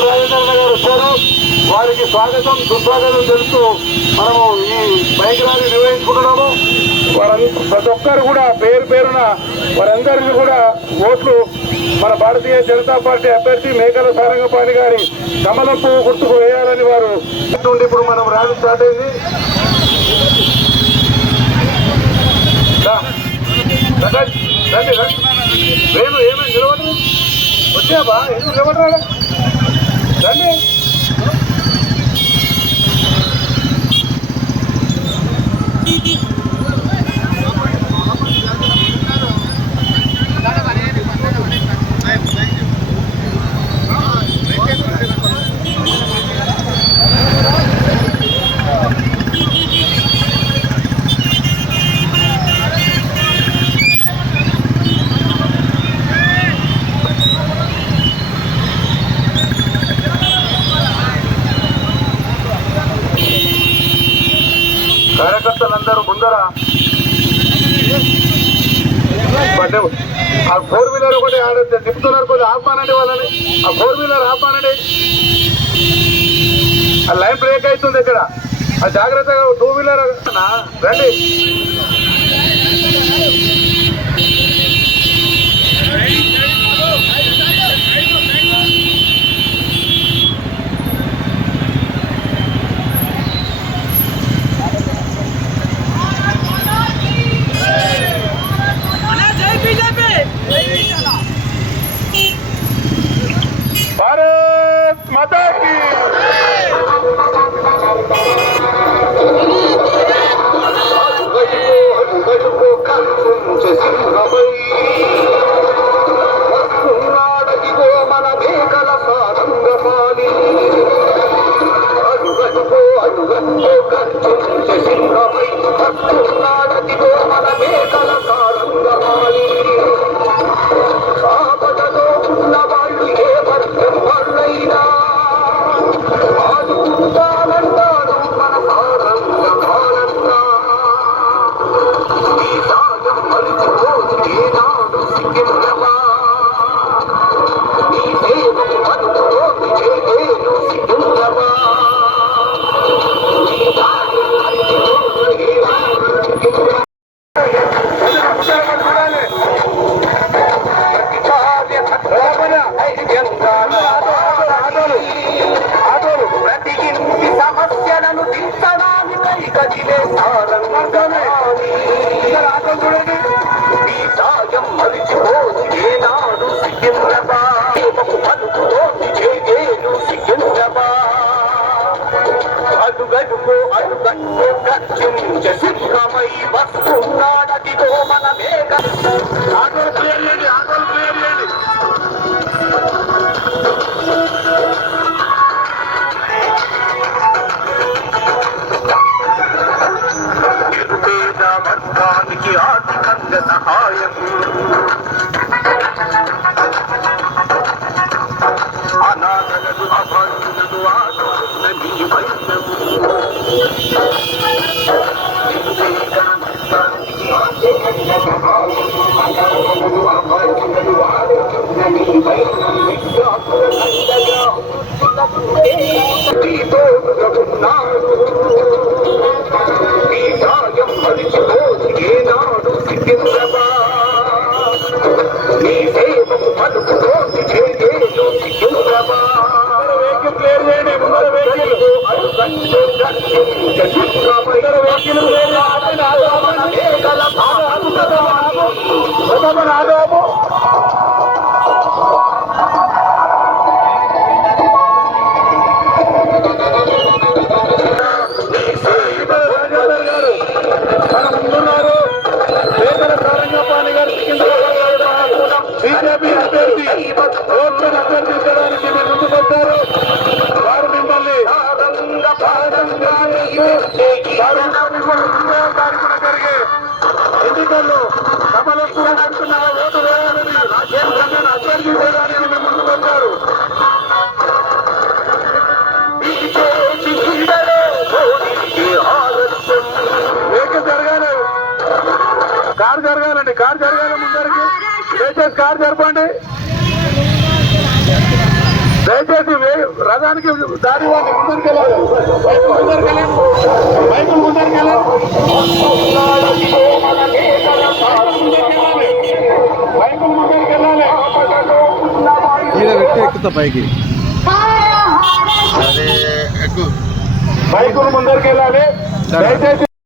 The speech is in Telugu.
మన ఈటల గారు వచ్చారు. వారికి స్వాగతం సుస్వాగతం తెలుస్తూ మనము ఈ బైక్ ర్యాలీ నిర్వహించుకుంటున్నాము. వారందరూ ప్రతి ఒక్కరు కూడా పేరు పేరున వారందరికీ కూడా ఓట్లు మన భారతీయ జనతా పార్టీ అభ్యర్థి మేకల సారంగపాణి గారి కమలం పువ్వు గుర్తుకు వేయాలని వారు నుండి ఇప్పుడు మనం ర్యాలీ స్టార్ట్ అయింది. రండి, రండి, రేపు వేణు నిలవదు వచ్చావా? ఎందుకు నిలబడరా రండి కార్యకర్తలందరూ ముందర. ఆ ఫోర్ వీలర్ ఒకటి ఆడ తిప్పుతున్నారు కొద్దిగా ఆపానండి వాళ్ళని. ఆ ఫోర్ వీలర్ ఆపానండి ఆ లైన్ బ్రేక్ అవుతుంది ఇక్కడ. ఆ జాగ్రత్తగా టూ వీలర్ రండి. মাতা কি అడుగడుగో గర్జించే సింహమై వస్తున్నాడదిగో మన అభ్యర్థి ఓట్లను అభ్యర్థించడానికి మీరు ముందుకొచ్చారు. వారు మిమ్మల్ని తారీఖున జరిగే ఎన్నికల్లో కమలకు నడుతున్న ఓటు వేయాలని రాజేంద్రని అభ్యర్థించడానికి మీరు ముందుకొచ్చారు వెహికల్ జరగాలి కార్ జరగాలండి కార్ జరగాలి ముందరికి. దయచేసి కార్ జరపండి. దయచేసి రథానికి దారి ఇవ్వండి ముందరికి వెళ్ళాలి బైకులు ముందరికి వెళ్ళండి. బైకులు ముందరికి వెళ్ళండి. బైకులు ముందరికి వెళ్ళాలి ఈడ పెట్టి ఎక్కుతా పైకి. బైకులు ముందరికి వెళ్ళాలి. దయచేసి